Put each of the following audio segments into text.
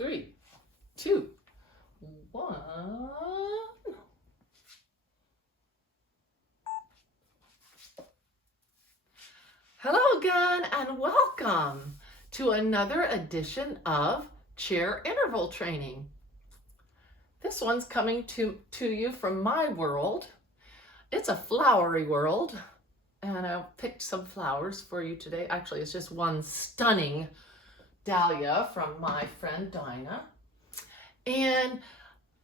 3, 2, 1. Hello again and welcome to another edition of Chair Interval Training. This one's coming to you from my world. It's a flowery world, and I picked some flowers for you today. Actually, it's just one stunning dahlia from my friend Dinah. And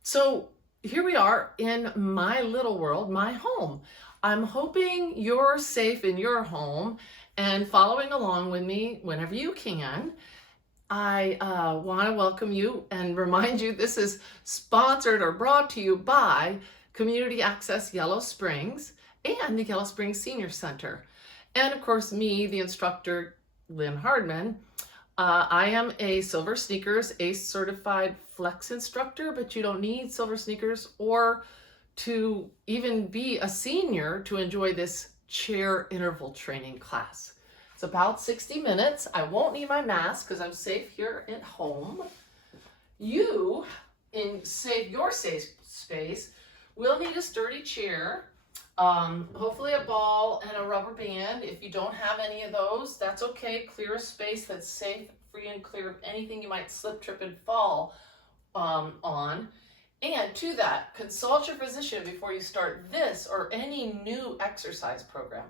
so here we are in my little world, my home. I'm hoping you're safe in your home and following along with me whenever you can. I want to welcome you and remind you this is sponsored or brought to you by Community Access Yellow Springs and the Yellow Springs Senior Center. And of course me, the instructor, Lynn Hardman. I am a Silver Sneakers ACE certified flex instructor, but you don't need silver sneakers or to even be a senior to enjoy this chair interval training class. It's about 60 minutes. I won't need my mask because I'm safe here at home. You, in your safe space, will need a sturdy chair, hopefully a ball and a rubber band. If you don't have any of those, that's okay. Clear a space that's safe, free and clear of anything you might slip, trip, and fall on. And to that, consult your physician before you start this or any new exercise program.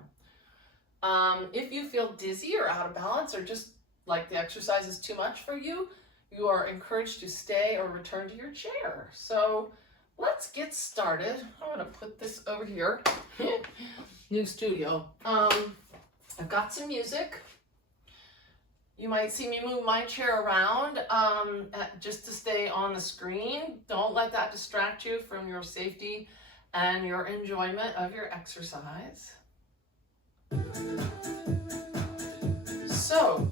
If you feel dizzy or out of balance or just like the exercise is too much for you, you are encouraged to stay or return to your chair. So let's get started. I'm going to put this over here. New studio. I've got some music. You might see me move my chair around just to stay on the screen. Don't let that distract you from your safety and your enjoyment of your exercise. So,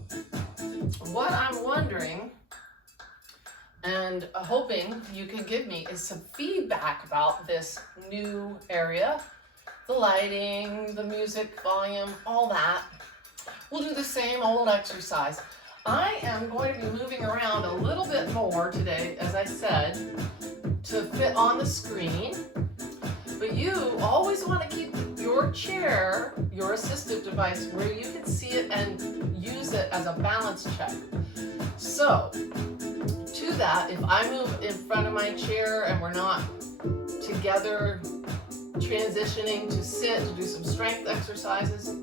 what I'm wondering and hoping you can give me is some feedback about this new area, the lighting, the music volume, all that. We'll do the same old exercise. I am going to be moving around a little bit more today, as I said, to fit on the screen. But you always want to keep your chair, your assistive device, where you can see it and use it as a balance check. So, to that, if I move in front of my chair and we're not together transitioning to sit, to do some strength exercises,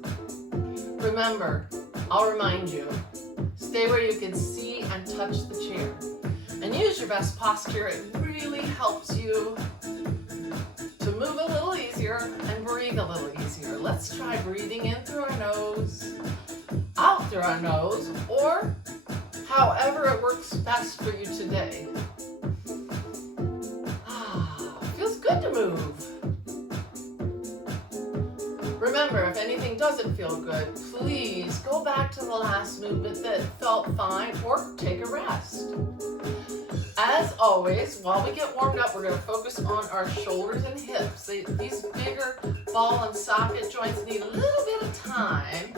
remember, I'll remind you, stay where you can see and touch the chair. And use your best posture. It really helps you to move a little easier and breathe a little easier. Let's try breathing in through our nose, out through our nose, or however it works best for you today. Feels good to move. Remember, if anything doesn't feel good, please go back to the last movement that felt fine or take a rest. As always, while we get warmed up, we're going to focus on our shoulders and hips. These bigger ball and socket joints need a little bit of time.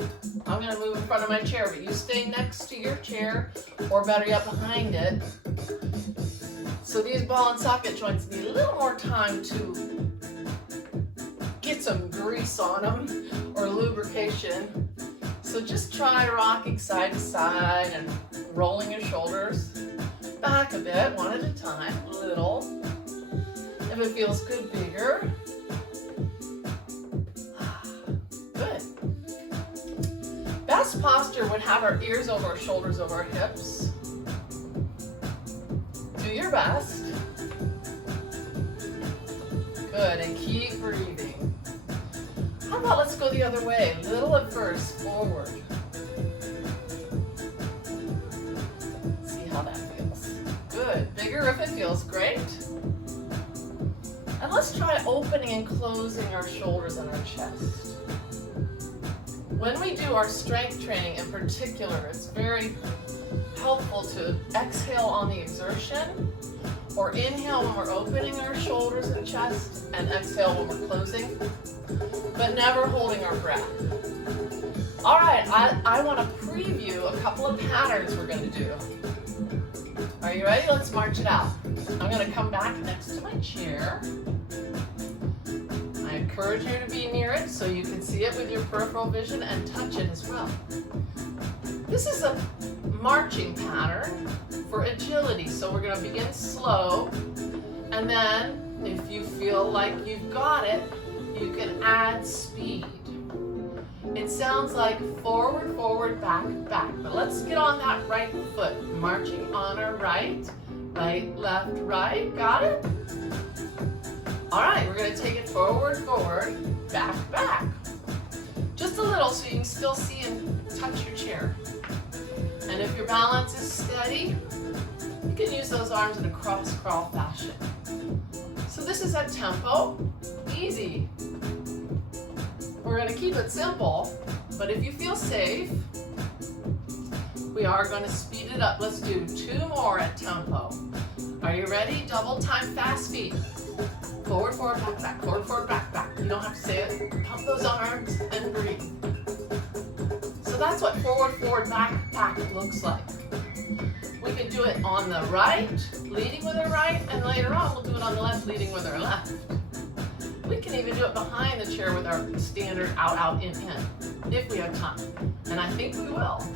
I'm going to move in front of my chair, but you stay next to your chair, or better yet, behind it. So these ball and socket joints need a little more time to get some grease on them or lubrication. So just try rocking side to side and rolling your shoulders back a bit, one at a time, little. If it feels good, bigger. Good. Best posture would have our ears over our shoulders, over our hips. Do your best. Good, and keep breathing. How about let's go the other way, little at first, forward. See how that feels. Good, bigger if it feels great. And let's try opening and closing our shoulders and our chest. When we do our strength training in particular, it's very helpful to exhale on the exertion, or inhale when we're opening our shoulders and chest, and exhale when we're closing, but never holding our breath. All right, I want to preview a couple of patterns we're going to do. Are you ready? Let's march it out. I'm going to come back next to my chair. I encourage you to be near it so you can see it with your peripheral vision and touch it as well. This is a marching pattern for agility. So we're going to begin slow, and then if you feel like you've got it, you can add speed. It sounds like forward, forward, back, back. But let's get on that right foot. Marching on our right, right, left, right. Got it? All right, we're going to take it forward, forward, back, back. Just a little so you can still see and touch your chair. And if your balance is steady, you can use those arms in a cross crawl fashion. So this is a tempo, easy. We're going to keep it simple, but if you feel safe, we are going to speed it up. Let's do 2 more at tempo. Are you ready? Double time fast speed. Forward, forward, back, back. Forward, forward, back, back. You don't have to say it. Pump those arms and breathe. So that's what forward, forward, back, back looks like. We can do it on the right, leading with our right, and later on we'll do it on the left, leading with our left. We can even do it behind the chair with our standard out, out, in, if we have time. And I think we will.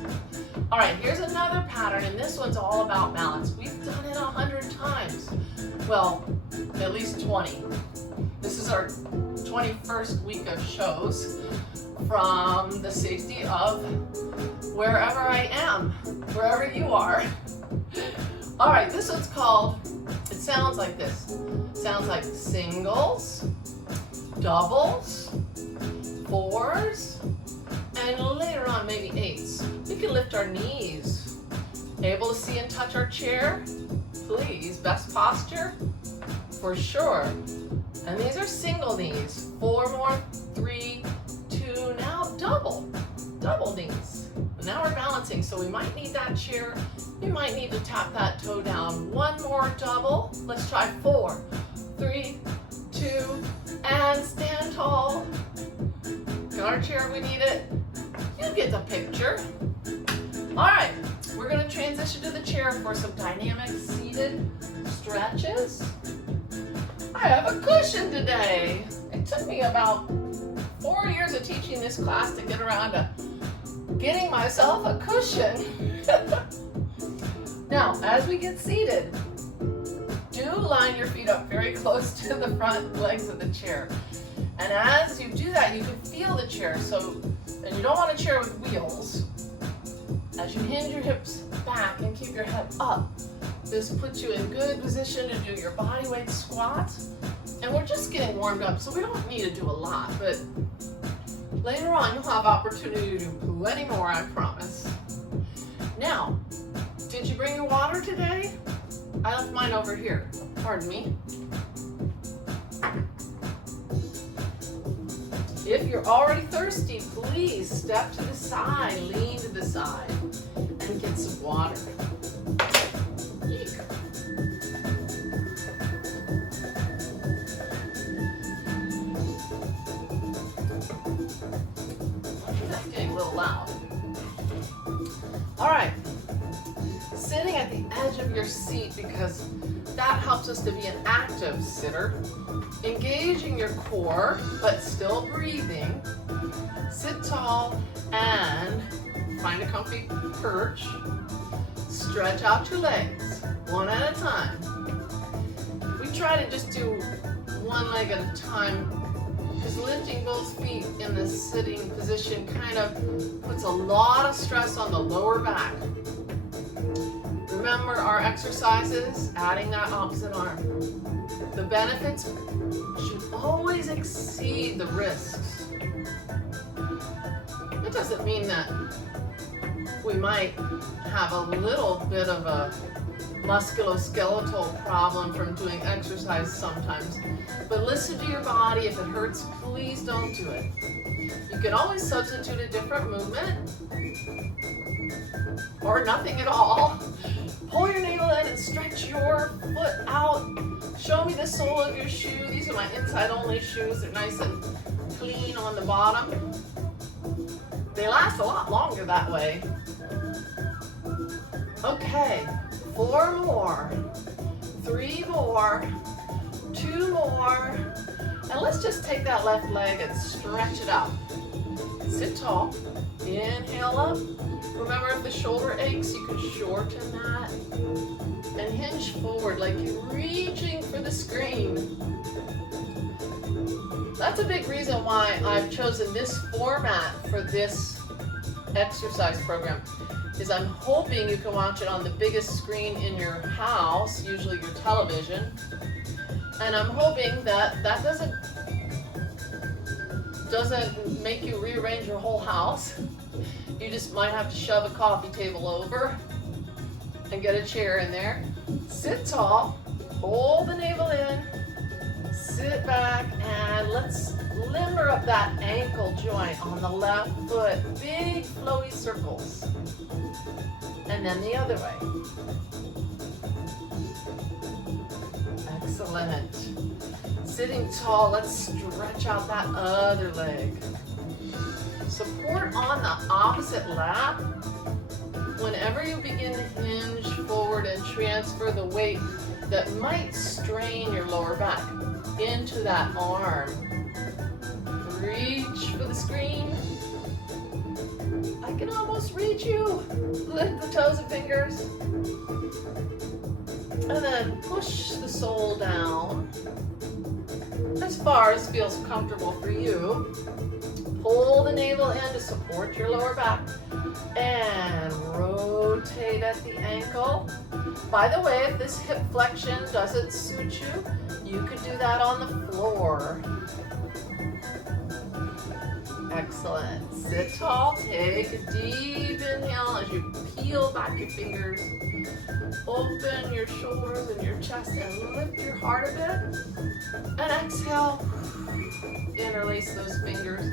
All right, here's another pattern, and this one's all about balance. We've done it 100 times. Well, at least 20. This is our 21st week of shows from the safety of wherever I am, wherever you are. All right, this one's called, it sounds like this. It sounds like singles, doubles, 4s, and later on maybe 8s. We can lift our knees. Able to see and touch our chair? Please, best posture? For sure. And these are single knees. 4 more, 3, 2, now double knees. Now we're balancing, so we might need that chair. You might need to tap that toe down. 1 more double. Let's try 4, 3, 2, and stand tall. Got our chair, we need it. You get the picture. All right, we're going to transition to the chair for some dynamic seated stretches. I have a cushion today. It took me about 4 years of teaching this class to get around to getting myself a cushion. Now, as we get seated, do line your feet up very close to the front legs of the chair. And as you do that, you can feel the chair. And you don't want a chair with wheels. As you hinge your hips back and keep your head up, this puts you in good position to do your body weight squat. And we're just getting warmed up, so we don't need to do a lot, but later on you'll have opportunity to do plenty more, I promise. Now, did you bring your water today? I left mine over here. Pardon me. If you're already thirsty, please step to the side, lean to the side, and get some water. Eek. That's getting a little loud. All right, sitting at the edge of your seat, because that helps us to be an active sitter. Engaging your core, but still breathing. Sit tall and find a comfy perch. Stretch out your legs, one at a time. We try to just do one leg at a time, because lifting both feet in the sitting position kind of puts a lot of stress on the lower back. Remember our exercises, adding that opposite arm. The benefits should always exceed the risks. It doesn't mean that we might have a little bit of a musculoskeletal problem from doing exercise sometimes, but listen to your body. If it hurts, please don't do it. You can always substitute a different movement or nothing at all. Pull your navel in and stretch your foot out. Show me the sole of your shoe. These are my inside only shoes. They're nice and clean on the bottom. They last a lot longer that way. Okay, 4 more, 3 more, 2 more, and let's just take that left leg and stretch it out. Sit tall, inhale up. Remember, if the shoulder aches, you can shorten that and hinge forward like you're reaching for the screen. That's a big reason why I've chosen this format for this exercise program, is I'm hoping you can watch it on the biggest screen in your house, usually your television, and I'm hoping that that doesn't make you rearrange your whole house. You just might have to shove a coffee table over and get a chair in there. Sit tall, hold the navel in, sit back, and let's limber up that ankle joint on the left foot. Big flowy circles. And then the other way. Excellent. Sitting tall, let's stretch out that other leg. Support on the opposite lap. Whenever you begin to hinge forward and transfer the weight that might strain your lower back into that arm. Reach for the screen. I can almost reach you. Lift the toes and fingers. And then push the sole down as far as feels comfortable for you. Pull the navel in to support your lower back and rotate at the ankle. By the way, if this hip flexion doesn't suit you, you could do that on the floor. Excellent. Sit tall, take a deep inhale as you peel back your fingers. Open your shoulders and your chest and lift your heart a bit. And exhale, interlace those fingers.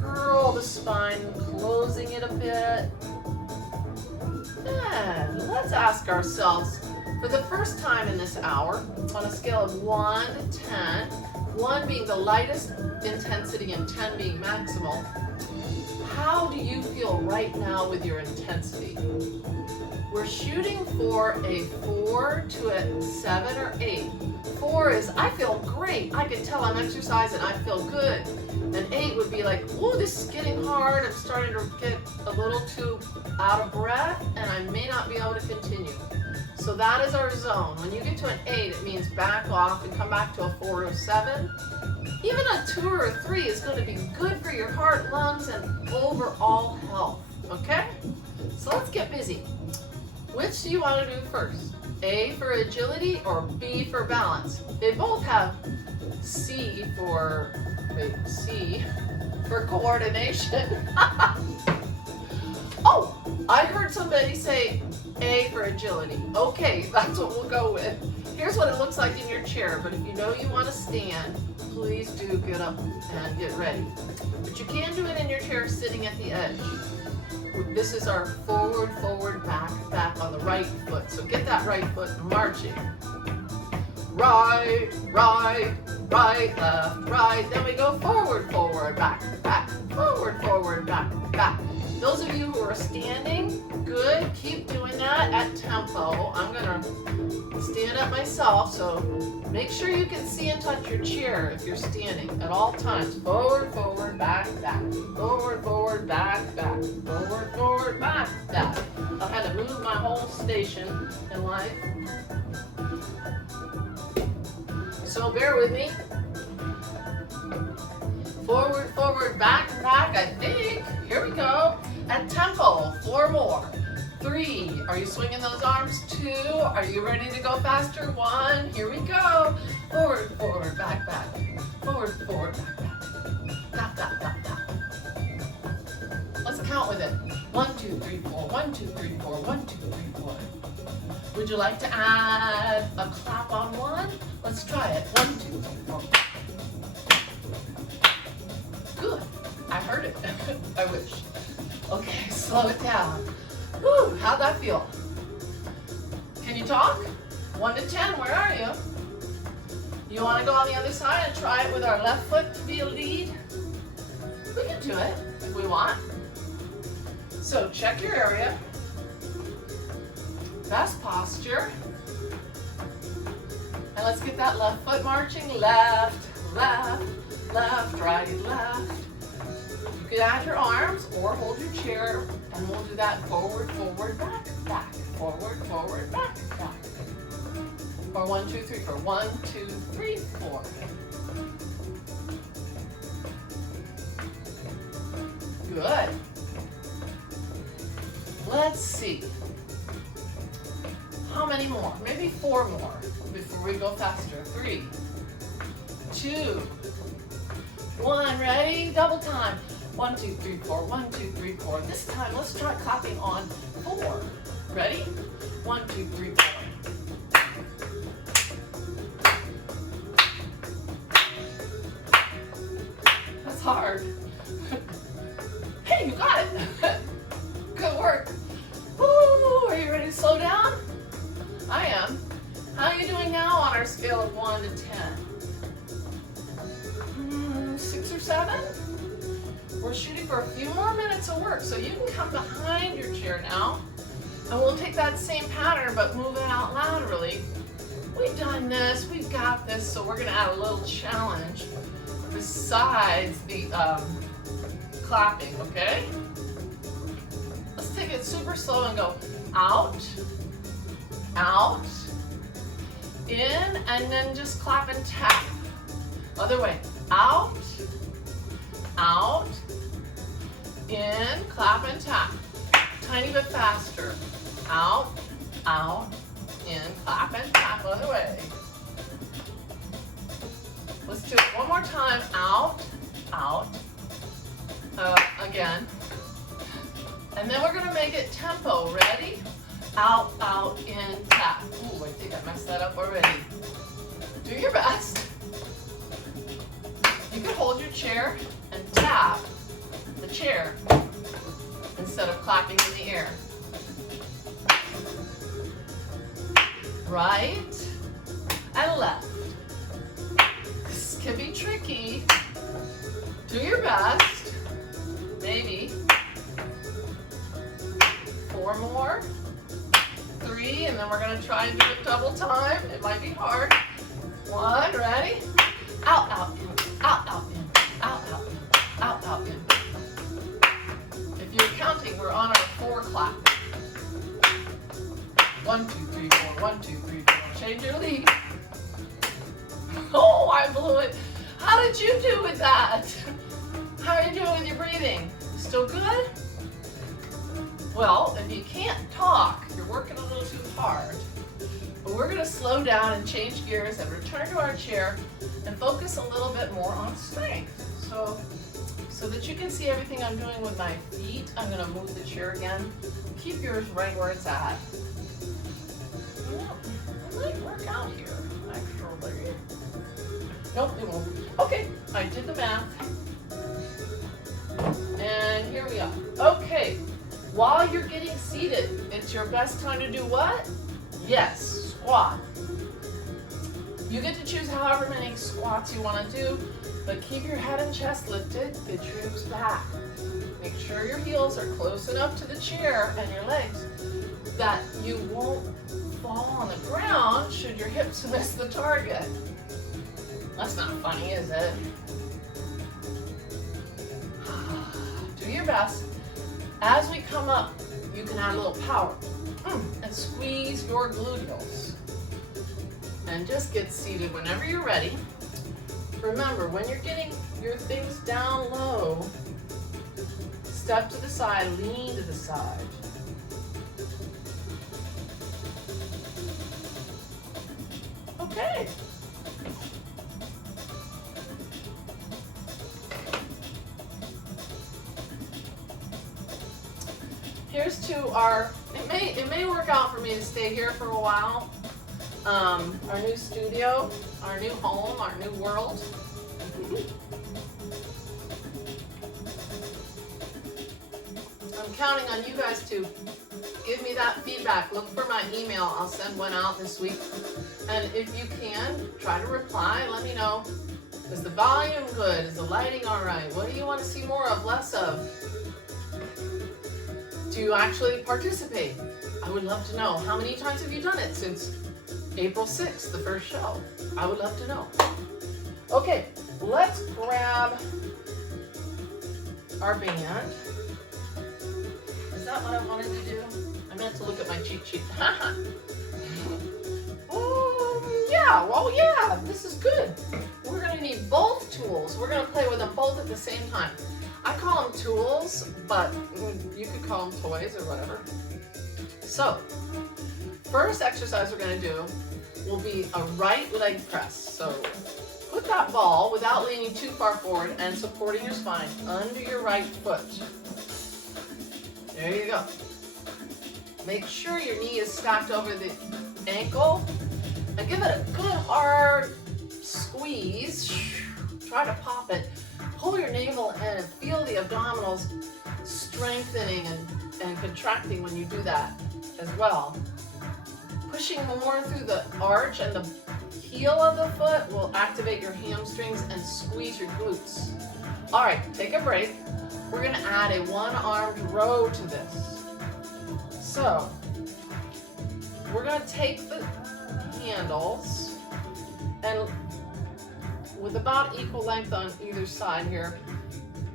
Curl the spine, closing it a bit. And let's ask ourselves, for the first time in this hour, on a scale of 1 to 10, 1 being the lightest intensity and 10 being maximal, how do you feel right now with your intensity? We're shooting for a 4 to a 7 or 8. 4 is, I feel great. I can tell I'm exercising. I feel good. And 8 would be like, oh, this is getting hard. I'm starting to get a little too out of breath, and I may not be able to continue. So that is our zone. When you get to an 8, it means back off and come back to a 4 or a 7. Even a 2 or a 3 is going to be good for your heart, lungs, and overall health. Okay? So let's get busy. Which do you want to do first? A for agility or B for balance? They both have C for coordination. Oh, I heard somebody say A for agility. Okay, that's what we'll go with. Here's what it looks like in your chair, but if you know you want to stand, please do get up and get ready. But you can do it in your chair sitting at the edge. This is our forward, forward, back, back on the right foot. So get that right foot marching. Right, right, right, left, right. Then we go forward, forward, back, back, forward, forward, back, back. Those of you who are standing, good. Keep doing that at tempo. I'm gonna stand up myself, so make sure you can see and touch your chair if you're standing at all times. Forward, forward, back, back. Forward, forward, back, back. Forward, forward, back, back. I've had to move my whole station in life. So bear with me. Forward, forward, back, back, I think. Here we go. At tempo, 4 more. 3, are you swinging those arms? 2, are you ready to go faster? 1, here we go. Forward, forward, back, back. Forward, forward, back, back. Tap, tap, tap, tap. Let's count with it. 1, 2, 3, 4. 1, 2, 3, 4. 1, 2, 3, 4. Would you like to add a clap on 1? Let's try it. 1, 2, 3, 4. Good. I heard it. I wish. Okay, slow it down. Whew, how'd that feel? Can you talk? 1 to 10, where are you? You want to go on the other side and try it with our left foot to be a lead? We can do it if we want. So check your area. best posture. And let's get that left foot marching. Left, left, left, right, left. You can add your arms or hold your chair, and we'll do that forward, forward, back, back, forward, forward, back, back. Or 1, 2, 3, 4. 1, 2, 3, 4. Good. Let's see. How many more? Maybe 4 more before we go faster. 3, 2, 1. Ready? Double time. 1, 2, 3, 4. 1, 2, 3, 4. This time, let's try clapping on 4. Ready? 1, 2, 3, 4. That's hard. Hey, you got it. Good work. Woo, are you ready to slow down? I am. How are you doing now on our scale of 1 to 10? 6 or 7? We're shooting for a few more minutes of work, so you can come behind your chair now, and we'll take that same pattern, but move it out laterally. We've done this, we've got this, so we're gonna add a little challenge besides the clapping, okay? Let's take it super slow and go out, out, in, and then just clap and tap. Other way, out, out, in, clap and tap. Tiny bit faster. Out, out, in, clap and tap. Other way. Let's do it one more time. Out, out, again. And then we're gonna make it tempo. Ready? Out, out, in, tap. Ooh, I think I messed that up already. Do your best. You can hold your chair and tap the chair instead of clapping in the air. Right and left. This can be tricky. Do your best. Maybe. 4 more. 3, and then we're going to try and do it double time. It might be hard. 1, ready? Out, out, in, out, out, in, out, out, in, out, out, in. If you're counting, we're on our 4 clap. 1, 2, 3, 4, 1, 2, 3, 4. Change your lead. Oh, I blew it. How did you do with that? How are you doing with your breathing? Still good? Well, if you can't talk, you're working a little too hard. But we're going to slow down and change gears and return to our chair and focus a little bit more on strength. So that you can see everything I'm doing with my feet, I'm going to move the chair again. Keep yours right where it's at. It might work out here, actually. Nope, it won't. Okay, I did the math. And here we are. Okay, while you're getting seated, it's your best time to do what? Yes, squat. You get to choose however many squats you want to do, but keep your head and chest lifted, get your hips back. Make sure your heels are close enough to the chair and your legs that you won't fall on the ground should your hips miss the target. That's not funny, is it? Do your best. As we come up, you can add a little power and squeeze your gluteals. And just get seated whenever you're ready. Remember, when you're getting your things down low, step to the side, lean to the side. Okay. Here's to our, it may work out for me to stay here for a while. Our new studio, our new home, our new world. I'm counting on you guys to give me that feedback. Look for my email. I'll send one out this week. And if you can, try to reply and let me know. Is the volume good? Is the lighting all right? What do you want to see more of, less of? Do Do you actually participate? I would love to know. How many times have you done it since April 6th, the first show? I would love to know. Okay, let's grab our band. Is that what I wanted to do? I meant to look at my cheat sheet. Yeah, this is good. We're gonna need both tools. We're gonna play with them both at the same time. I call them tools, but you could call them toys or whatever. So, first exercise we're gonna do will be a right leg press. So, put that ball, without leaning too far forward and supporting your spine, under your right foot. There you go. Make sure your knee is stacked over the ankle and give it a good hard squeeze. Try to pop it. Pull your navel in and feel the abdominals strengthening and contracting when you do that as well. Pushing more through the arch and the heel of the foot will activate your hamstrings and squeeze your glutes. All right, take a break. We're gonna add a one-armed row to this. So, we're gonna take the handles and with about equal length on either side here,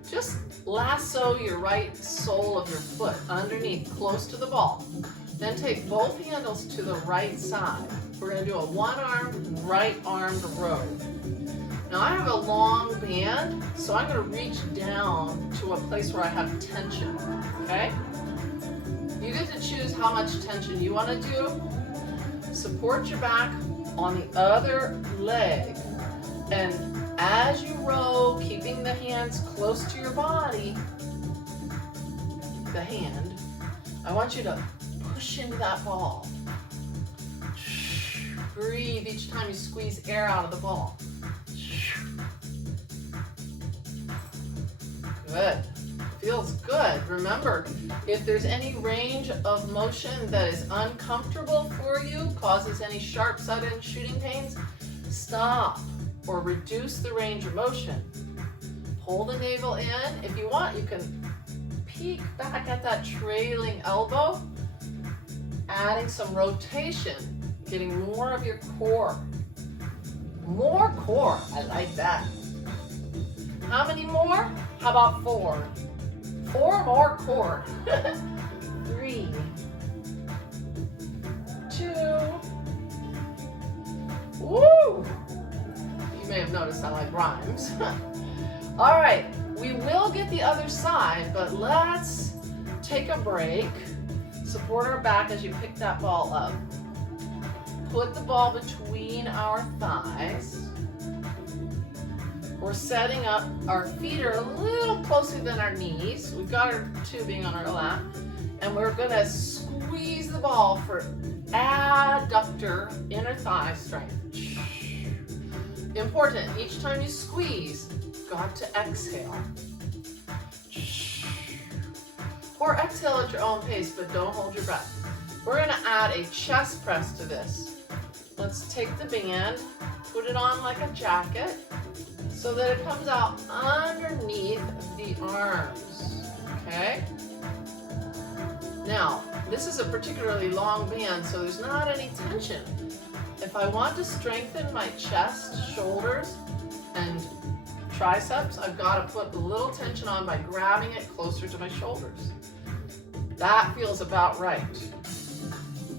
just lasso your right sole of your foot underneath, close to the ball. Then take both handles to the right side. We're going to do a one-armed, right-armed row. Now I have a long band, so I'm going to reach down to a place where I have tension, okay? You get to choose how much tension you want to do. Support your back on the other leg. And as you row, keeping the hands close to your body, the hand, I want you to push into that ball. Breathe each time you squeeze air out of the ball. Good. Feels good. Remember, if there's any range of motion that is uncomfortable for you, causes any sharp, sudden shooting pains, stop or reduce the range of motion. Pull the navel in. If you want, you can peek back at that trailing elbow, adding some rotation, getting more of your core. More core, I like that. How many more? How about 4? 4 more core. 3, 2, woo! You may have noticed I like rhymes. All right, we will get the other side, but let's take a break. Support our back as you pick that ball up. Put the ball between our thighs. We're setting up, our feet are a little closer than our knees. We've got our tubing on our lap, and we're gonna squeeze the ball for adductor inner thigh strength. Important, each time you squeeze, you've got to exhale. Or exhale at your own pace, but don't hold your breath. We're gonna add a chest press to this. Let's take the band, put it on like a jacket, so that it comes out underneath the arms, okay? Now, this is a particularly long band, so there's not any tension. If I want to strengthen my chest, shoulders, and triceps, I've got to put a little tension on by grabbing it closer to my shoulders. That feels about right.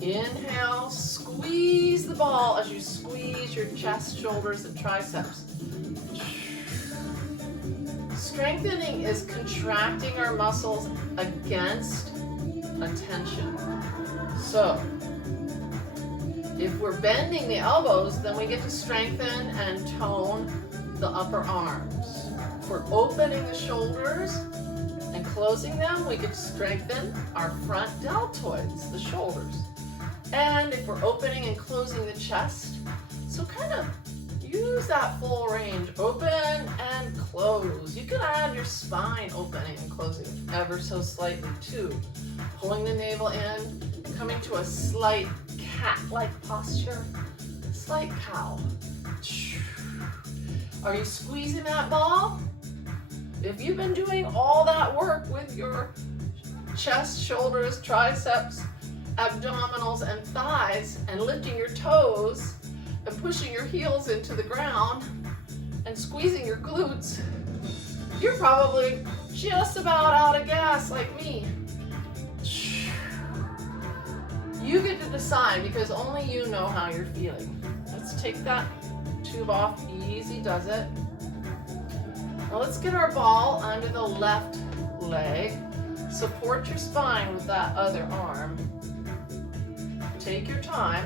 Inhale, squeeze the ball as you squeeze your chest, shoulders, and triceps. Strengthening is contracting our muscles against a tension. So, if we're bending the elbows, then we get to strengthen and tone the upper arms. If we're opening the shoulders and closing them, we get to strengthen our front deltoids, the shoulders. And if we're opening and closing the chest, so kind of use that full range, open and close. You can add your spine opening and closing ever so slightly too. Pulling the navel in, coming to a slight cat-like posture, slight cow. Are you squeezing that ball? If you've been doing all that work with your chest, shoulders, triceps, abdominals, and thighs, and lifting your toes and pushing your heels into the ground and squeezing your glutes, you're probably just about out of gas like me. You get to decide because only you know how you're feeling. Let's take that tube off. Easy does it. Now let's get our ball under the left leg. Support your spine with that other arm. Take your time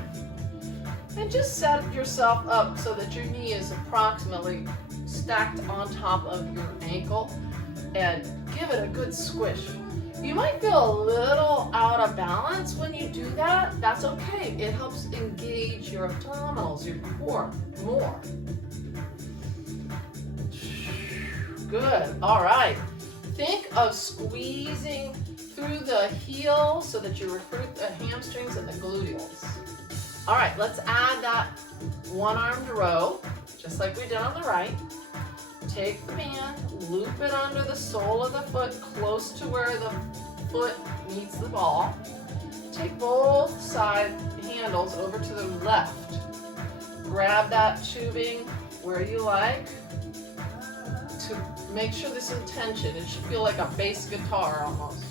and just set yourself up so that your knee is approximately stacked on top of your ankle and give it a good squish. You might feel a little out of balance when you do that. That's okay. It helps engage your abdominals, your core more. Good. All right. Think of squeezing through the heel so that you recruit the hamstrings and the gluteals. All right, let's add that one-armed row, just like we did on the right. Take the band, loop it under the sole of the foot, close to where the foot meets the ball. Take both side handles over to the left. Grab that tubing where you like to make sure there's some tension. It should feel like a bass guitar almost.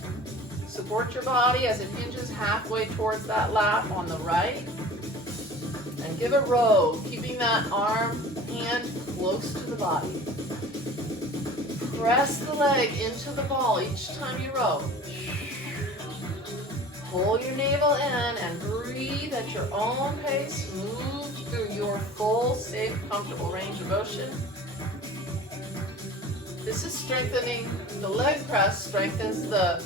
Support your body as it hinges halfway towards that lap on the right. And give a row, keeping that hand close to the body. Press the leg into the ball each time you row. Pull your navel in and breathe at your own pace. Move through your full, safe, comfortable range of motion. This is strengthening the leg press, strengthens the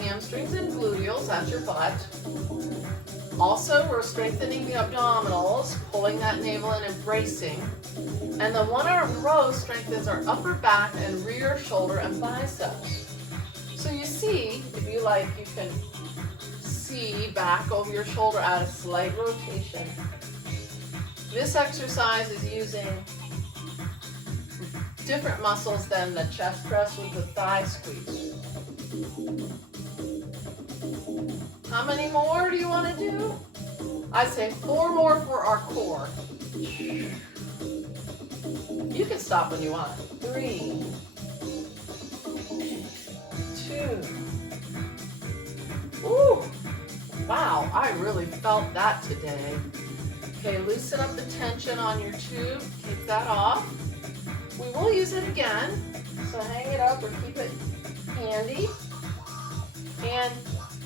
hamstrings and gluteals at your butt. Also, we're strengthening the abdominals, pulling that navel in and bracing. And the one-armed row strengthens our upper back and rear shoulder and biceps. So you see, if you like, you can see back over your shoulder at a slight rotation. This exercise is using different muscles than the chest press with the thigh squeeze. How many more do you want to do? I say 4 more for our core. You can stop when you want. 3, 2. Ooh, wow, I really felt that today. Okay, loosen up the tension on your tube. Take that off. We will use it again, so hang it up or keep it handy. And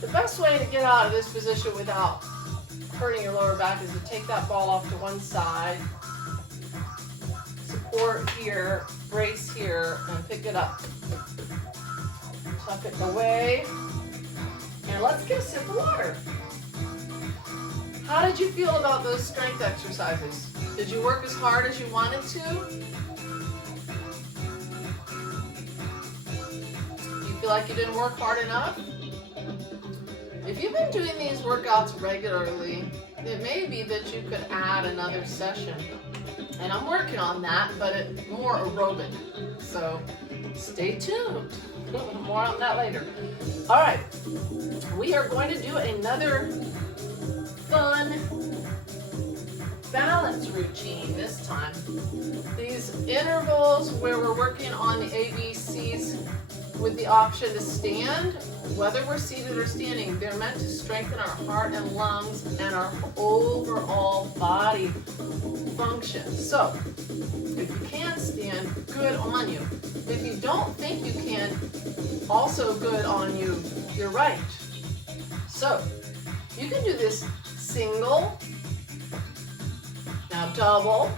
the best way to get out of this position without hurting your lower back is to take that ball off to one side, support here, brace here, and pick it up. Tuck it away, and let's get a sip of water. How did you feel about those strength exercises? Did you work as hard as you wanted to? Do you feel like you didn't work hard enough? If you've been doing these workouts regularly, it may be that you could add another session. And I'm working on that, but it's more aerobic. So stay tuned. More on that later. All right, we are going to do another fun balance routine this time. These intervals where we're working on the ABCs with the option to stand, whether we're seated or standing, they're meant to strengthen our heart and lungs and our overall body function. So, if you can stand, good on you. If you don't think you can, also good on you. You're right. So, you can do this single, now double,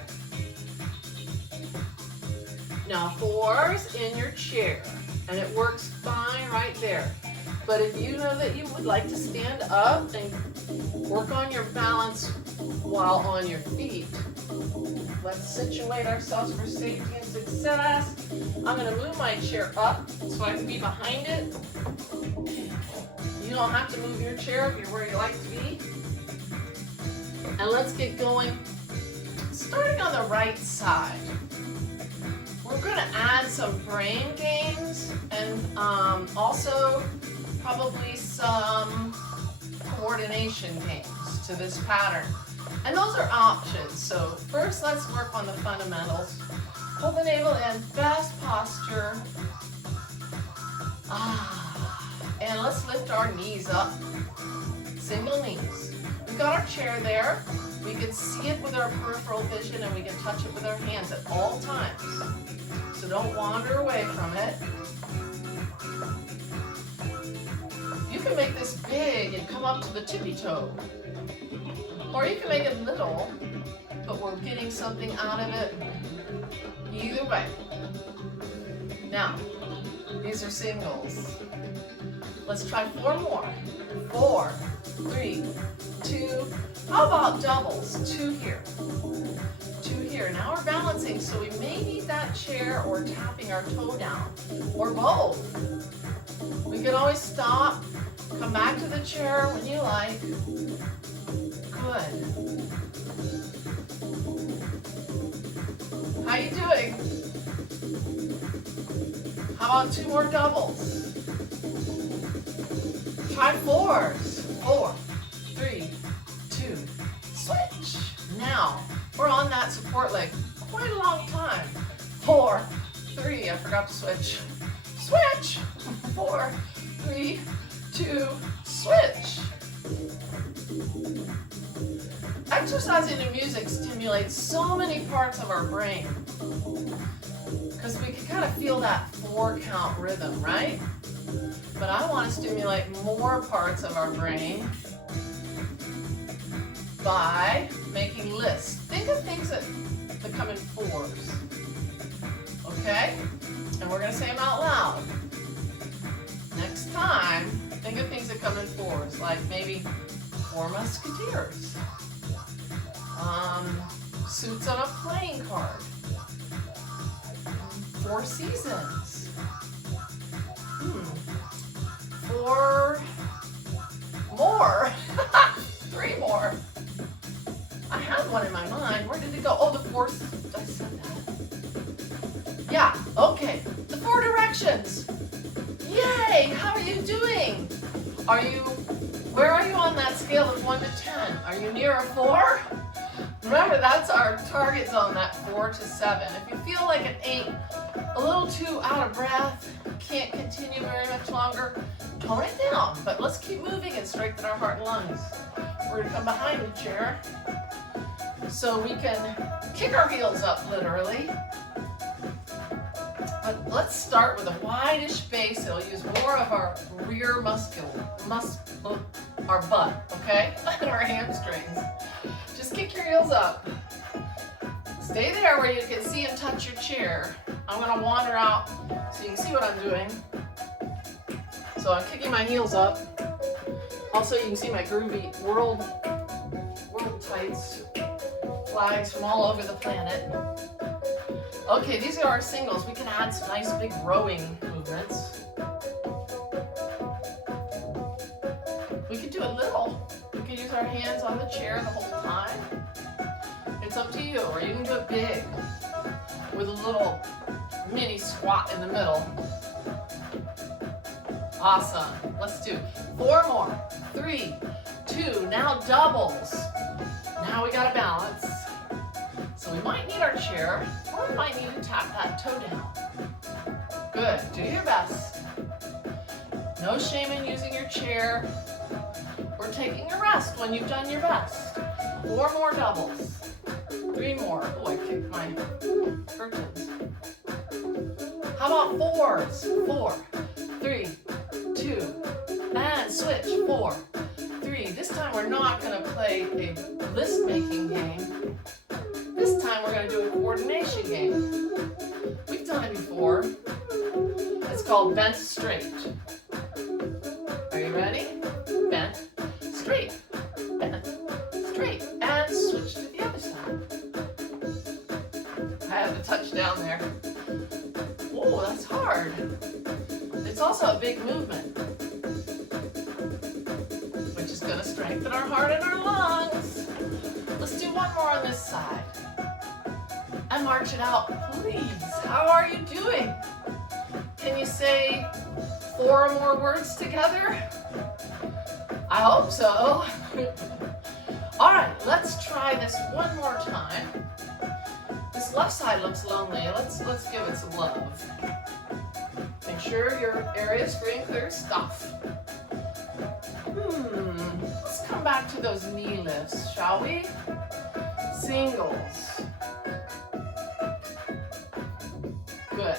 now 4s in your chair. And it works fine right there. But if you know that you would like to stand up and work on your balance while on your feet, let's situate ourselves for safety and success. I'm going to move my chair up so I can be behind it. You don't have to move your chair if you're where you like to be. And let's get going. Starting on the right side. We're going to add some brain games and also probably some coordination games to this pattern. And those are options. So first let's work on the fundamentals. Hold the navel in, best posture. And let's lift our knees up. Single knees. We've got our chair there. We can see it with our peripheral vision and we can touch it with our hands at all times. So don't wander away from it. You can make this big and come up to the tippy toe. Or you can make it little, but we're getting something out of it. Either way. Now, these are singles. Let's try 4 more. 4, 3, 2. How about doubles? 2 here. 2 here. Now we're balancing, so we may need that chair or tapping our toe down, or both. We can always stop, come back to the chair when you like. Good. How you doing? How about 2 more doubles? Try 4s. 4, 3, 2, switch. Now, we're on that support leg quite a long time. 4, 3, I forgot to switch. Switch. 4, 3, 2, switch. Exercising to music stimulates so many parts of our brain because we can kind of feel that 4-count rhythm, right? But I want to stimulate more parts of our brain by making lists. Think of things that come in 4s, okay? And we're going to say them out loud. Next time, think of things that come in 4s, like maybe 4 Musketeers, Suits on a Playing Card, 4 Seasons, 4 more, 3 more. I had one in my mind. Where did it go? Oh, the 4th. I said that. Yeah, okay. The 4 directions. Yay! How are you doing? Where are you on that scale of 1 to 10? Are you near a 4? Remember, that's our target zone, that 4 to 7. If you feel like an 8, a little too out of breath, can't continue very much longer, tone it down. But let's keep moving and strengthen our heart and lungs. We're going to come behind the chair so we can kick our heels up, literally. But let's start with a wide-ish base. It'll use more of our rear our butt, okay? And our hamstrings. Just kick your heels up. Stay there where you can see and touch your chair. I'm gonna wander out so you can see what I'm doing. So I'm kicking my heels up. Also, you can see my groovy world tights flags from all over the planet. Okay, these are our singles. We can add some nice big rowing movements. We could do a little. We could use our hands on the chair the whole time. It's up to you, or you can do it big with a little mini squat in the middle. Awesome. Let's do 4 more. 3, 2, now doubles. Now we gotta balance. So we might need our chair, or we might need to tap that toe down. Good, do your best. No shame in using your chair or taking a rest when you've done your best. 4 more doubles. 3 more. Oh, I kicked my curtains. How about 4s? 4, 3, 2, and switch. 4, 3. This time we're not going to play a list making game. This time we're going to do a coordination game. We've done it before. It's called bent straight. Are you ready? Bent straight. Bent straight. And switch to the other side. I have to touch down there. Oh, that's hard. It's also a big movement, which is going to strengthen our heart and our lungs. Let's do 1 more on this side. And march it out, please. How are you doing? Can you say 4 more words together? I hope so. All right, let's try this one more time. This left side looks lonely. Let's give it some love. Make sure your area is free and clear of stuff. Let's come back to those knee lifts, shall we? Singles. Good.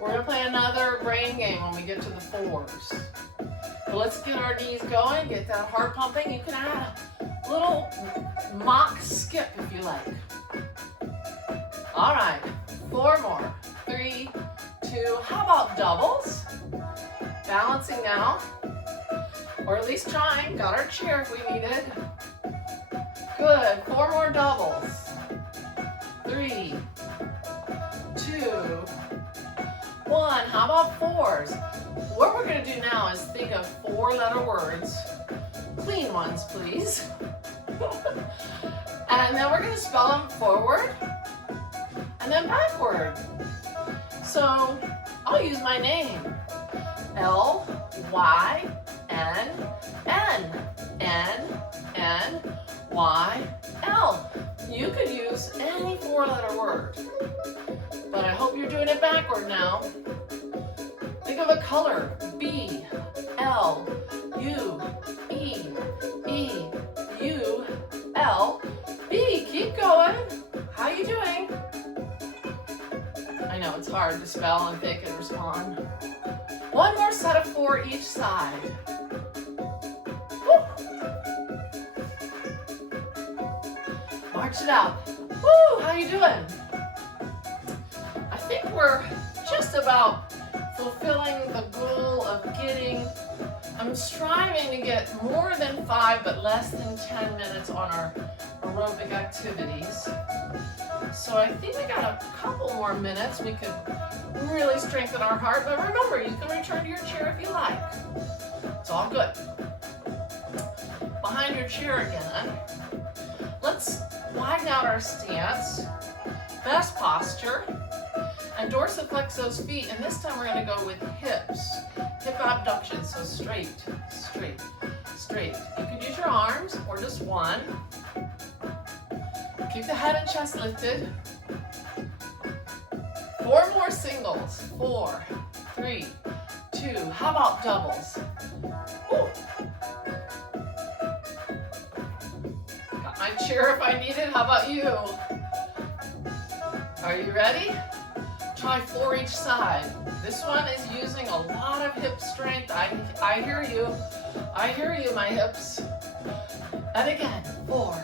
We're gonna play another brain game when we get to the 4s. But let's get our knees going, get that heart pumping. You can add a little mock skip if you like. All right, 4 more. 3, 2, how about doubles? Balancing now, or at least trying. Got our chair if we need it. Good, 4 more doubles. 3, 2, 1, how about 4s? What we're gonna do now is think of 4-letter words. Clean ones, please. And then we're gonna spell them forward and then backward. So I'll use my name. L-Y-N-N-N-Y-L. You could use any 4-letter word, but I hope you're doing it backward now. Think of a color, B-L-U-E-E-U-L. B, keep going. How you doing? I know it's hard to spell and think and respond. 1 more set of 4 each side. Woo. March it out. Woo, how you doing? I think we're just about fulfilling the goal of getting, I'm striving to get more than 5 but less than 10 minutes on our aerobic activities. So I think we got a couple more minutes. We could really strengthen our heart, but remember, you can return to your chair if you like. It's all good. Behind your chair again. Let's widen out our stance. Best posture. And dorsiflex those feet, and this time we're going to go with hips. Hip abduction, so straight, straight, straight. You could use your arms or just one. Keep the head and chest lifted. 4 more singles. 4, 3, 2. How about doubles? Ooh. Got my chair if I need it. How about you? Are you ready? Try 4 each side. This one is using a lot of hip strength. I hear you. I hear you, my hips. And again, 4,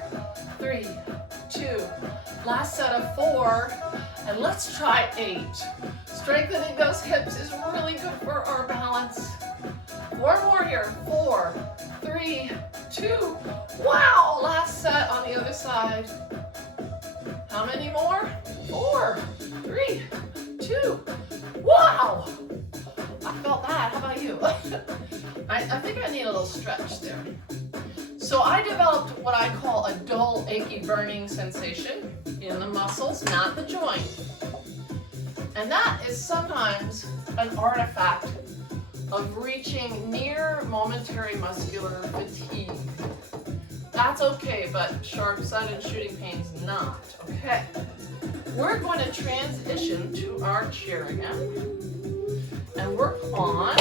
3, 2. Last set of 4. And let's try 8. Strengthening those hips is really good for our balance. 4 more here. 4, 3, 2. Wow, last set on the other side. How many more? 4, 3, 2. Wow! I felt that. How about you? I think I need a little stretch there. So I developed what I call a dull, achy, burning sensation in the muscles, not the joint. And that is sometimes an artifact of reaching near momentary muscular fatigue. That's okay, but sharp-sighted shooting pain's not. Okay. We're going to transition to our chair again and work on,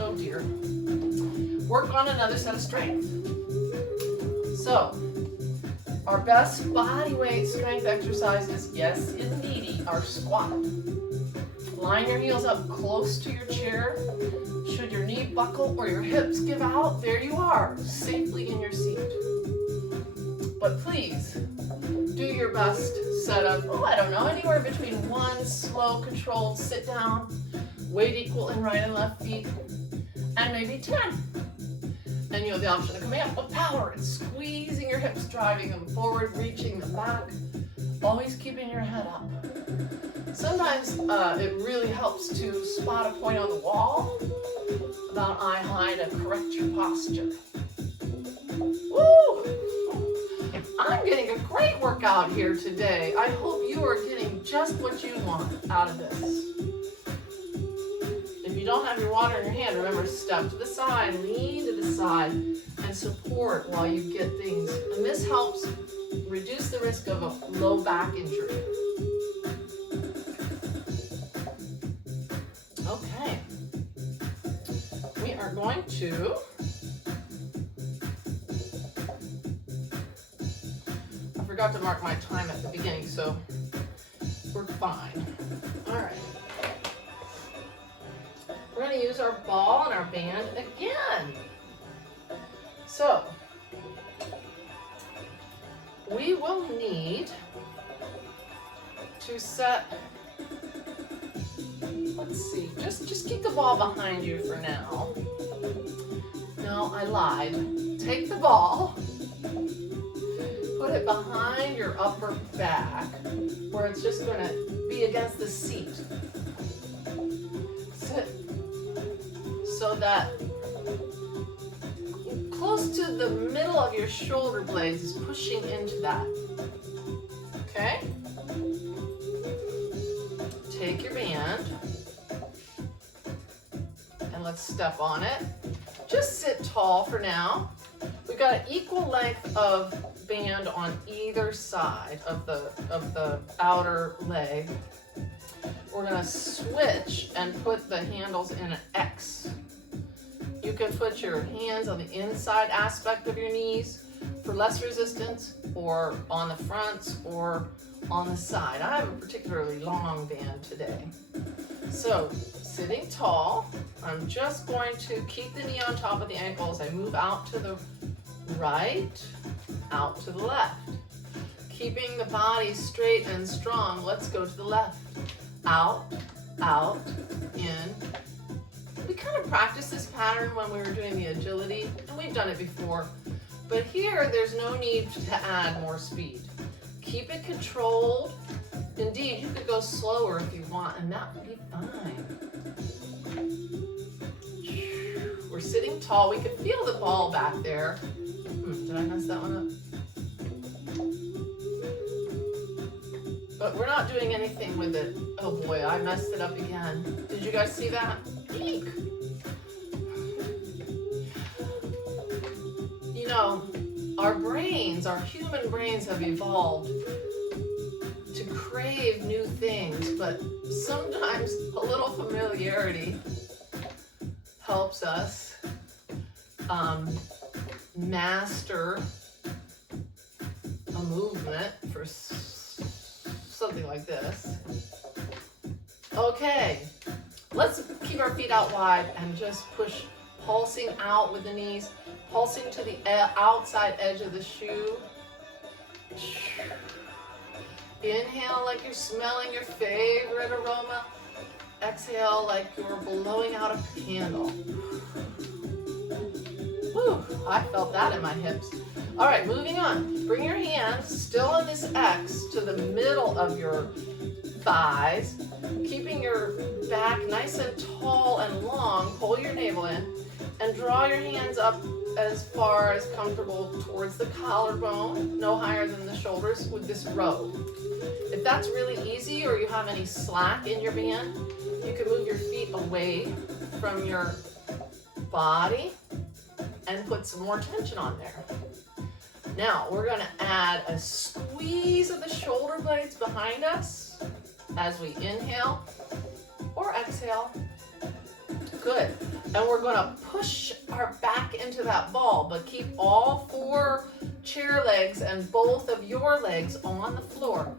oh dear, work on another set of strength. So, our best body weight strength exercise is, yes indeedy, our squat. Line your heels up close to your chair. Should your knee buckle or your hips give out, there you are, safely in your seat. But please, do your best set of, anywhere between 1 slow, controlled sit down, weight equal in right and left feet, and maybe 10. And you have the option of coming up with power and squeezing your hips, driving them forward, reaching them back, always keeping your head up. Sometimes it really helps to spot a point on the wall about eye high to correct your posture. Woo! I'm getting a great workout here today. I hope you are getting just what you want out of this. If you don't have your water in your hand, remember, step to the side, lean to the side, and support while you get things. And this helps reduce the risk of a low back injury. Okay. We are going to I forgot to mark my time at the beginning, so we're fine. All right. We're going to use our ball and our band again. So, we will need to set, let's see, just keep the ball behind you for now. No, I lied. Take the ball, put it behind your upper back, where it's just going to be against the seat. Sit so that close to the middle of your shoulder blades is pushing into that. Okay? Take your band and let's step on it. Just sit tall for now. We've got an equal length of band on either side of the outer leg. We're going to switch and put the handles in an X. You can put your hands on the inside aspect of your knees for less resistance, or on the fronts, or on the side. I have a particularly long band today. So, sitting tall, I'm just going to keep the knee on top of the ankle as I move out to the right, out to the left. Keeping the body straight and strong, let's go to the left. Out, out, in. We kind of practiced this pattern when we were doing the agility, and we've done it before. But here, there's no need to add more speed. Keep it controlled. Indeed, you could go slower if you want, and that would be fine. We're sitting tall. We can feel the ball back there. Did I mess that one up? But we're not doing anything with it. Oh boy, I messed it up again. Did you guys see that? Eek. You know, our brains, our human brains have evolved to crave new things, but sometimes a little familiarity helps us master a movement for something like this. Okay, let's keep our feet out wide and just push, pulsing out with the knees, pulsing to the outside edge of the shoe. Inhale like you're smelling your favorite aroma. Exhale like you're blowing out a candle. Whew, I felt that in my hips. All right, moving on. Bring your hands still in this X to the middle of your thighs, keeping your back nice and tall and long. Pull your navel in and draw your hands up as far as comfortable towards the collarbone, no higher than the shoulders with this row. If that's really easy, or you have any slack in your band, you can move your feet away from your body and put some more tension on there. Now, we're going to add a squeeze of the shoulder blades behind us as we inhale or exhale. Good. And we're going to push our back into that ball, but keep all four chair legs and both of your legs on the floor.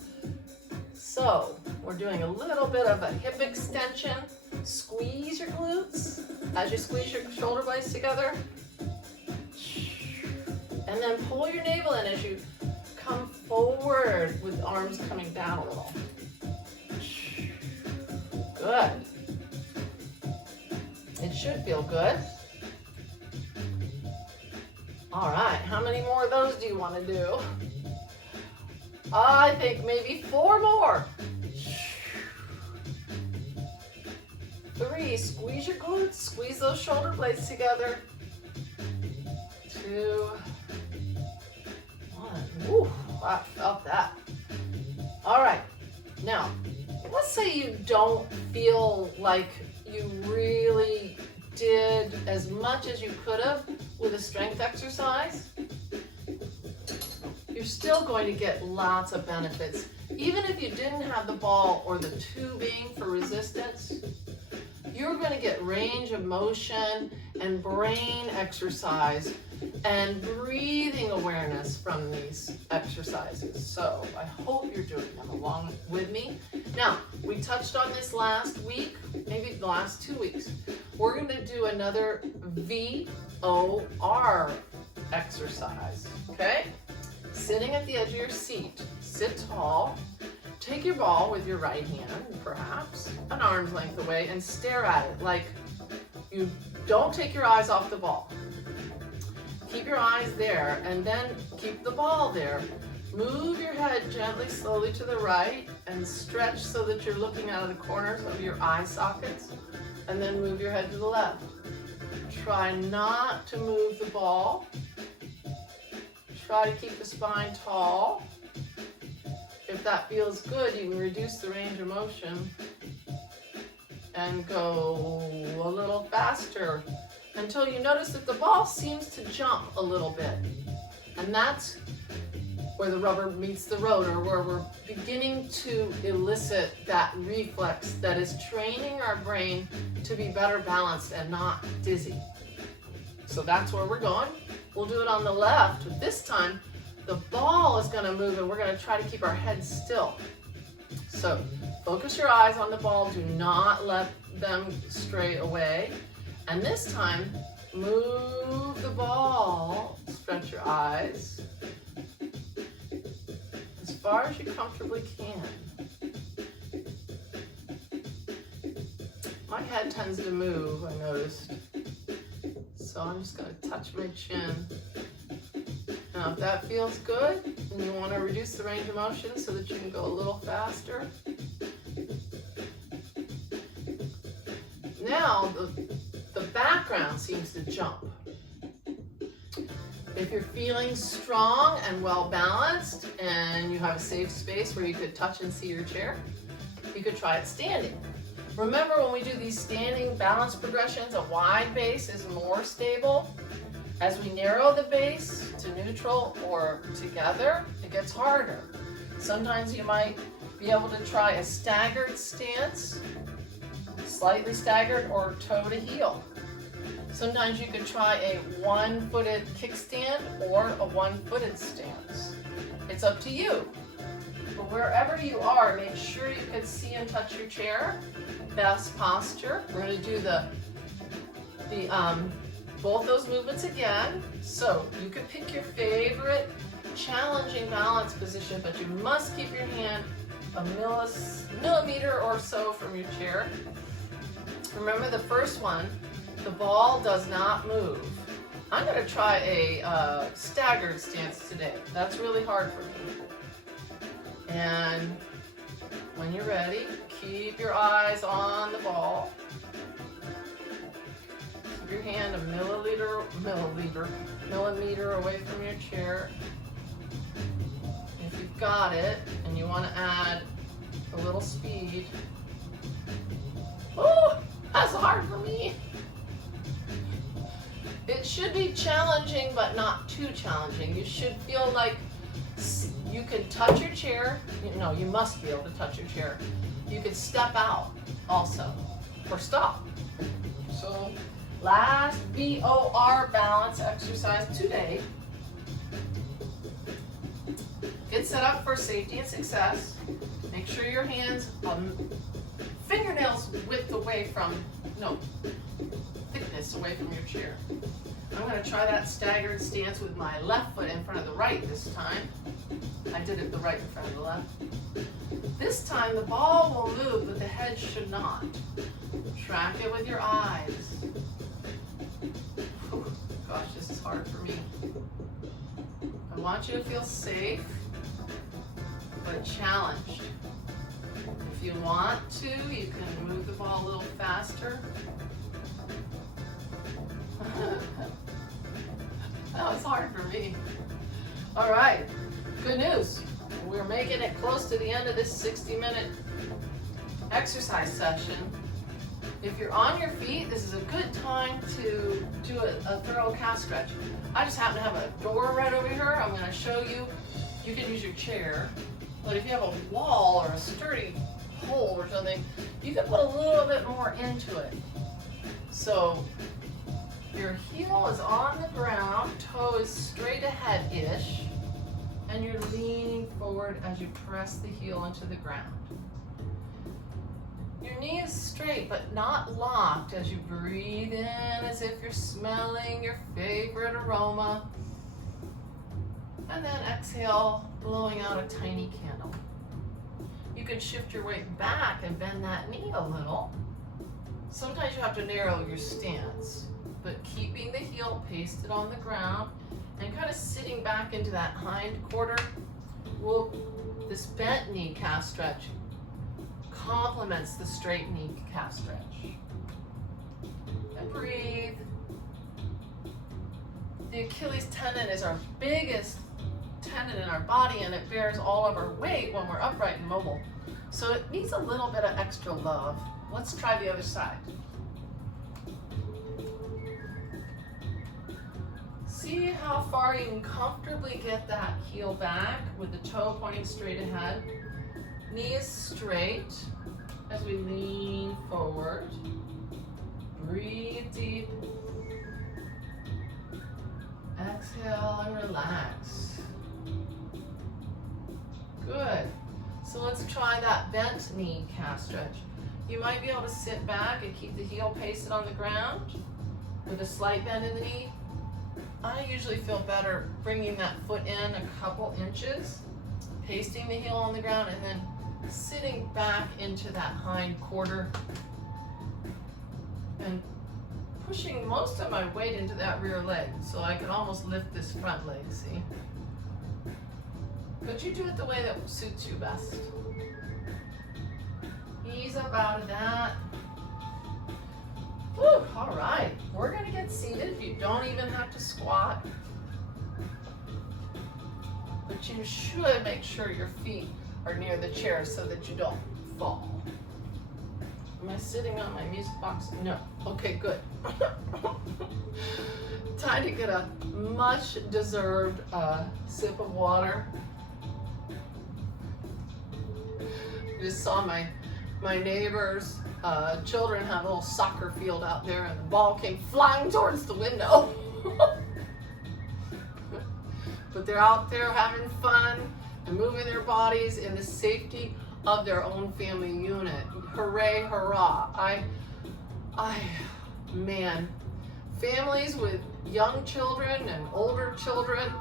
So, we're doing a little bit of a hip extension. Squeeze your glutes as you squeeze your shoulder blades together. And then pull your navel in as you come forward with arms coming down a little. Good. It should feel good. All right, how many more of those do you want to do? I think maybe 4 more. 3, squeeze your glutes, squeeze those shoulder blades together. 2, 1. Ooh, I felt that. All right, now, let's say you don't feel like you really really did as much as you could have with a strength exercise, you're still going to get lots of benefits. Even if you didn't have the ball or the tubing for resistance, you're going to get range of motion and brain exercise and breathing awareness from these exercises. So I hope you're doing them along with me. Now, we touched on this last week, maybe the last 2 weeks. We're going to do another VOR exercise, okay? Sitting at the edge of your seat, sit tall. Take your ball with your right hand, perhaps an arm's length away, and stare at it like you don't take your eyes off the ball. Keep your eyes there and then keep the ball there. Move your head gently, slowly to the right and stretch so that you're looking out of the corners of your eye sockets, and then move your head to the left. Try not to move the ball. Try to keep the spine tall. If that feels good, you can reduce the range of motion and go a little faster until you notice that the ball seems to jump a little bit. And that's where the rubber meets the road, or where we're beginning to elicit that reflex that is training our brain to be better balanced and not dizzy. So that's where we're going. We'll do it on the left, but this time the ball is going to move and we're going to try to keep our head still. So focus your eyes on the ball. Do not let them stray away. And this time, move the ball. Stretch your eyes as far as you comfortably can. My head tends to move, I noticed. So I'm just going to touch my chin. Now, if that feels good, and you want to reduce the range of motion so that you can go a little faster. Now, the background seems to jump. If you're feeling strong and well balanced, and you have a safe space where you could touch and see your chair, you could try it standing. Remember, when we do these standing balance progressions, a wide base is more stable. As we narrow the base to neutral or together, it gets harder. Sometimes you might be able to try a staggered stance, slightly staggered, or toe to heel. Sometimes you could try a one-footed kickstand or a one-footed stance. It's up to you. But wherever you are, make sure you can see and touch your chair. Best posture. We're going to do both those movements again. So you can pick your favorite challenging balance position, but you must keep your hand a millimeter or so from your chair. Remember the first one, the ball does not move. I'm going to try a staggered stance today. That's really hard for me. And when you're ready, keep your eyes on the ball. Keep your hand a millimeter away from your chair. If you've got it and you want to add a little speed. Oh, that's hard for me. It should be challenging, but not too challenging. You should feel like you can touch your chair. No, you must be able to touch your chair. You could step out also, or stop. So, last VOR balance exercise today. Get set up for safety and success. Make sure your hands, fingernails width away from, thickness away from your chair. I'm going to try that staggered stance with my left foot in front of the right this time. I did it the right in front of the left. This time the ball will move, but the head should not. Track it with your eyes. Whew, gosh, this is hard for me. I want you to feel safe, but challenged. If you want to, you can move the ball a little faster. That was hard for me. All right, good news. We're making it close to the end of this 60-minute exercise session. If you're on your feet, this is a good time to do a thorough calf stretch. I just happen to have a door right over here. I'm going to show you. You can use your chair, but if you have a wall or a sturdy pole or something, you can put a little bit more into it. So your heel is on the ground, toe is straight ahead-ish, and you're leaning forward as you press the heel into the ground. Your knee is straight but not locked as you breathe in as if you're smelling your favorite aroma. And then exhale, blowing out a tiny candle. You can shift your weight back and bend that knee a little. Sometimes you have to narrow your stance, but keeping the heel pasted on the ground and kind of sitting back into that hind quarter, this bent knee calf stretch complements the straight knee calf stretch. And breathe. The Achilles tendon is our biggest tendon in our body, and it bears all of our weight when we're upright and mobile. So it needs a little bit of extra love. Let's try the other side. See how far you can comfortably get that heel back with the toe pointing straight ahead. Knees straight as we lean forward. Breathe deep. Exhale and relax. Good. So let's try that bent knee calf stretch. You might be able to sit back and keep the heel pasted on the ground with a slight bend in the knee. I usually feel better bringing that foot in a couple inches, pasting the heel on the ground, and then sitting back into that hind quarter and pushing most of my weight into that rear leg, so I can almost lift this front leg, see? But you do it the way that suits you best. Ease up out of that. Whew, all right, we're gonna get seated. You don't even have to squat. But you should make sure your feet are near the chair so that you don't fall. Am I sitting on my music box? No. Okay, good. Time to get a much deserved sip of water. Just saw my neighbor's children have a little soccer field out there, and the ball came flying towards the window. But they're out there having fun and moving their bodies in the safety of their own family unit. Hooray, hurrah. Man, families with young children and older children,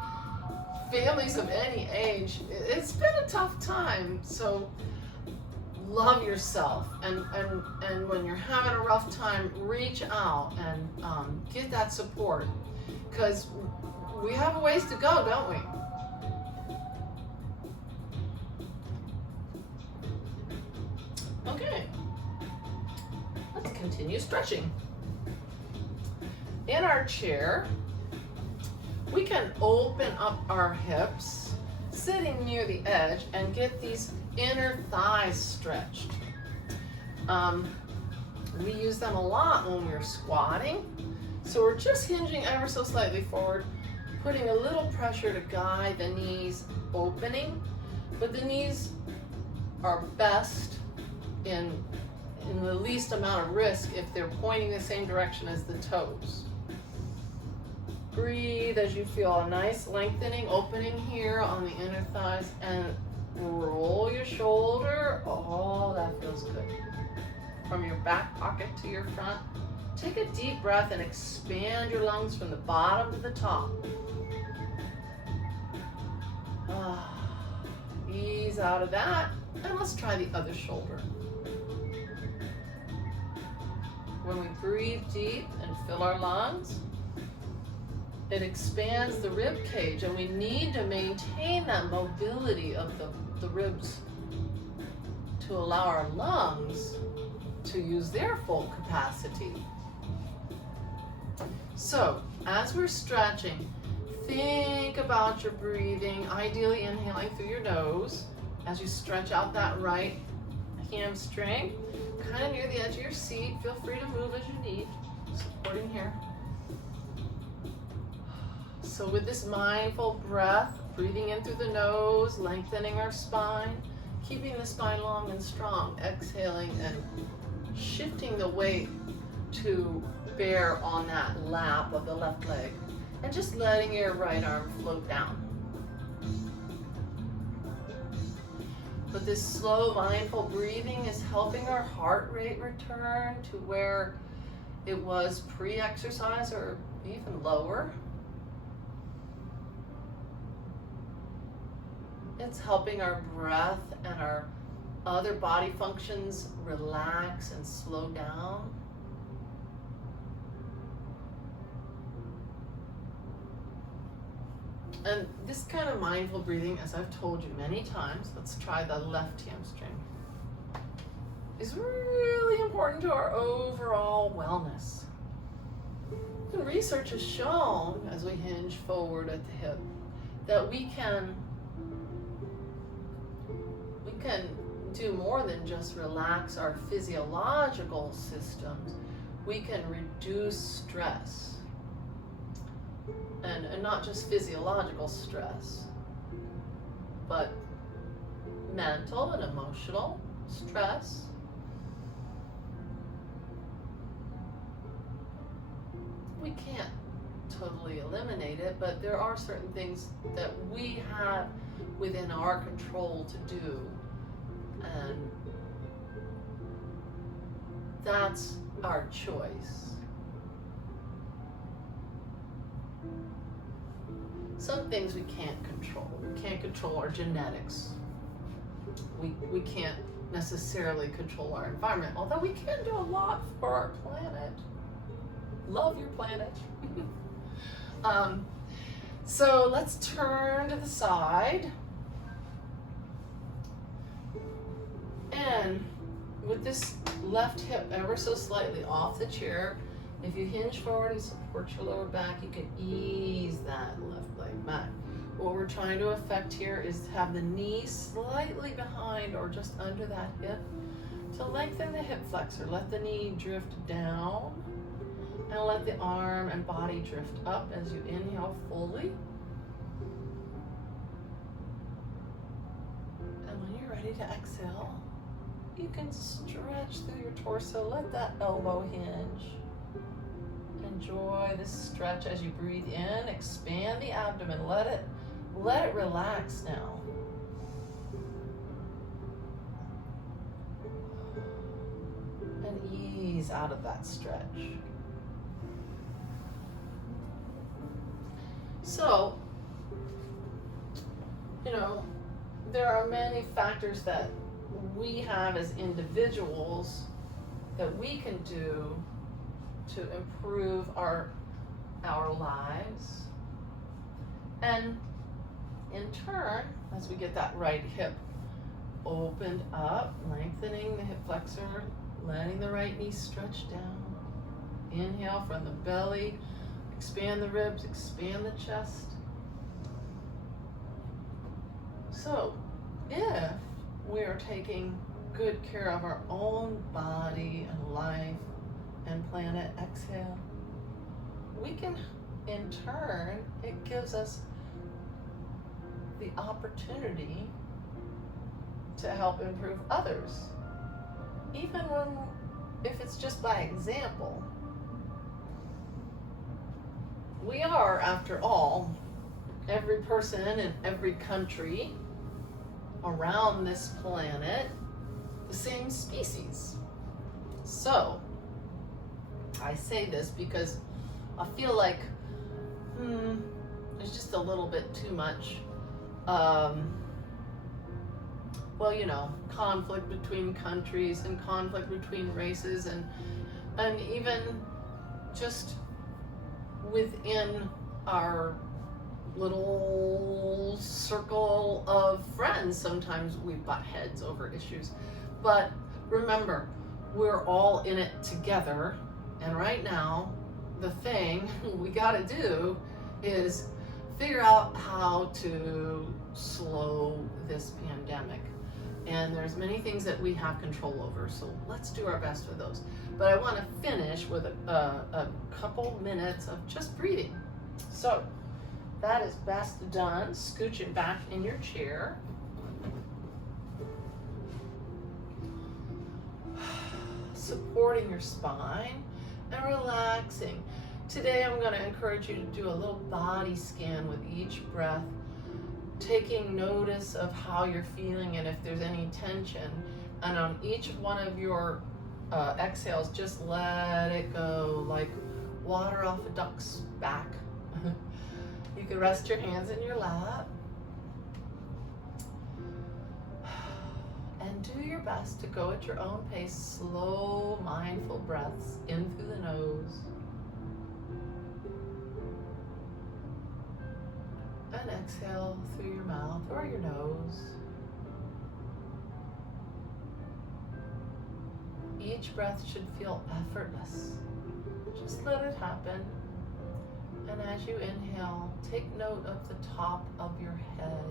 families of any age, it's been a tough time. So love yourself, and when you're having a rough time, reach out and get that support, because we have a ways to go, don't we? Okay, let's continue stretching. In our chair, we can open up our hips, sitting near the edge, and get these inner thighs stretched. We use them a lot when we're squatting. So we're just hinging ever so slightly forward, putting a little pressure to guide the knees opening, but the knees are best in the least amount of risk if they're pointing the same direction as the toes. Breathe as you feel a nice lengthening, opening here on the inner thighs, and roll your shoulder. Oh, that feels good. From your back pocket to your front. Take a deep breath and expand your lungs from the bottom to the top. Ease out of that, and let's try the other shoulder. When we breathe deep and fill our lungs, it expands the rib cage, and we need to maintain that mobility of the ribs to allow our lungs to use their full capacity. So, as we're stretching, think about your breathing, ideally inhaling through your nose as you stretch out that right hamstring, kind of near the edge of your seat. Feel free to move as you need, supporting here. So with this mindful breath, breathing in through the nose, lengthening our spine, keeping the spine long and strong, exhaling and shifting the weight to bear on that lap of the left leg, and just letting your right arm float down. But this slow, mindful breathing is helping our heart rate return to where it was pre-exercise or even lower. It's helping our breath and our other body functions relax and slow down. And this kind of mindful breathing, as I've told you many times, let's try the left hamstring, is really important to our overall wellness. And research has shown, as we hinge forward at the hip, that we can do more than just relax our physiological systems. We can reduce stress. And not just physiological stress, but mental and emotional stress. We can't totally eliminate it, but there are certain things that we have within our control to do. And that's our choice. Some things we can't control. We can't control our genetics. We can't necessarily control our environment, although we can do a lot for our planet. Love your planet. So let's turn to the side. And with this left hip ever so slightly off the chair, if you hinge forward and support your lower back, you can ease that left leg back. What we're trying to affect here is to have the knee slightly behind or just under that hip to lengthen the hip flexor. Let the knee drift down and let the arm and body drift up as you inhale fully. And when you're ready to exhale, you can stretch through your torso. Let that elbow hinge. Enjoy this stretch as you breathe in. Expand the abdomen. Let it relax now. And ease out of that stretch. So, there are many factors that we have as individuals that we can do to improve our lives. And in turn, as we get that right hip opened up, lengthening the hip flexor, letting the right knee stretch down. Inhale from the belly, expand the ribs, expand the chest. So, if we are taking good care of our own body and life and planet, exhale, we can, in turn, it gives us the opportunity to help improve others, even if it's just by example. We are, after all, every person in every country around this planet, the same species. So, I say this because I feel like there's just a little bit too much conflict between countries and conflict between races and even just within our little circle of friends, sometimes we butt heads over issues. But remember, we're all in it together, and right now the thing we gotta do is figure out how to slow this pandemic. And there's many things that we have control over, so let's do our best with those. But I want to finish with a couple minutes of just breathing. So that is best done scooching back in your chair. Supporting your spine and relaxing. Today I'm going to encourage you to do a little body scan with each breath, taking notice of how you're feeling and if there's any tension. And on each one of your exhales, just let it go like water off a duck's back. You can rest your hands in your lap. And do your best to go at your own pace, slow, mindful breaths in through the nose. And exhale through your mouth or your nose. Each breath should feel effortless. Just let it happen. And as you inhale, take note of the top of your head.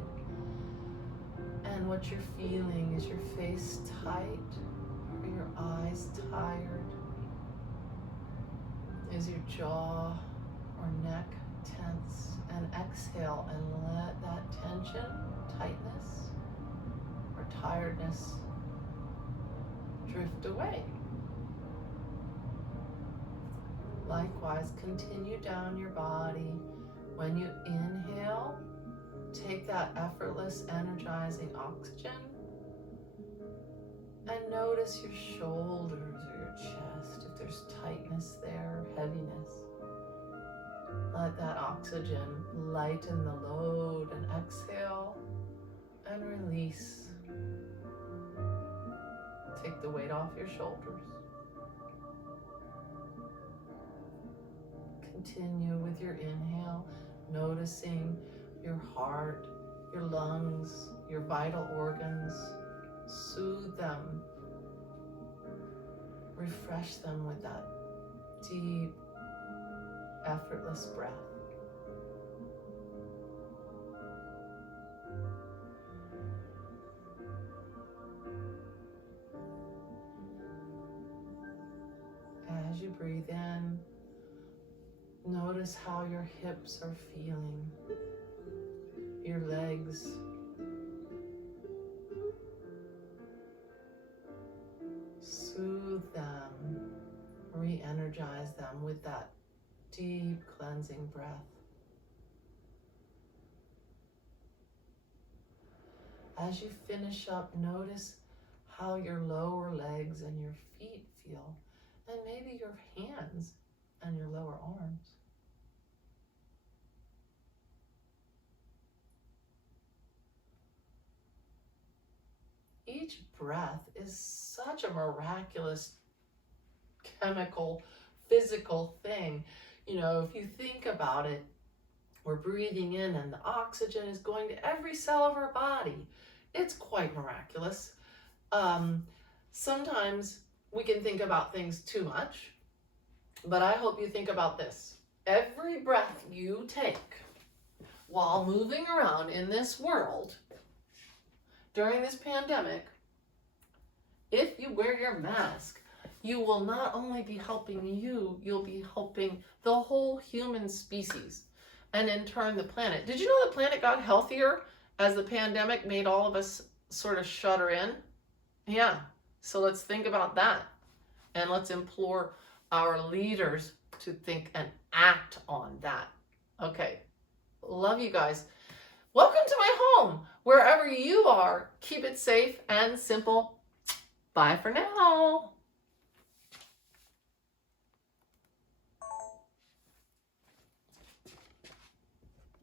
And what you're feeling. Is your face tight? Are your eyes tired? Is your jaw or neck tense? And exhale and let that tension, tightness, or tiredness drift away. Likewise, continue down your body. When you inhale, take that effortless, energizing oxygen and notice your shoulders or your chest, if there's tightness there, heaviness. Let that oxygen lighten the load and exhale and release. Take the weight off your shoulders. Continue with your inhale, noticing your heart, your lungs, your vital organs. Soothe them. Refresh them with that deep, effortless breath. As you breathe in, notice how your hips are feeling, your legs. Soothe them, re-energize them with that deep cleansing breath. As you finish up, notice how your lower legs and your feet feel, and maybe your hands and your lower arms. Each breath is such a miraculous chemical, physical thing. You know, if you think about it, we're breathing in and the oxygen is going to every cell of our body. It's quite miraculous. Sometimes we can think about things too much, but I hope you think about this. Every breath you take while moving around in this world during this pandemic, if you wear your mask, you will not only be helping you, you'll be helping the whole human species, and in turn the planet. Did you know the planet got healthier as the pandemic made all of us sort of shudder in? Yeah, so let's think about that, and let's implore our leaders to think and act on that. Okay, love you guys. Welcome to my home. Wherever you are, keep it safe and simple. Bye for now.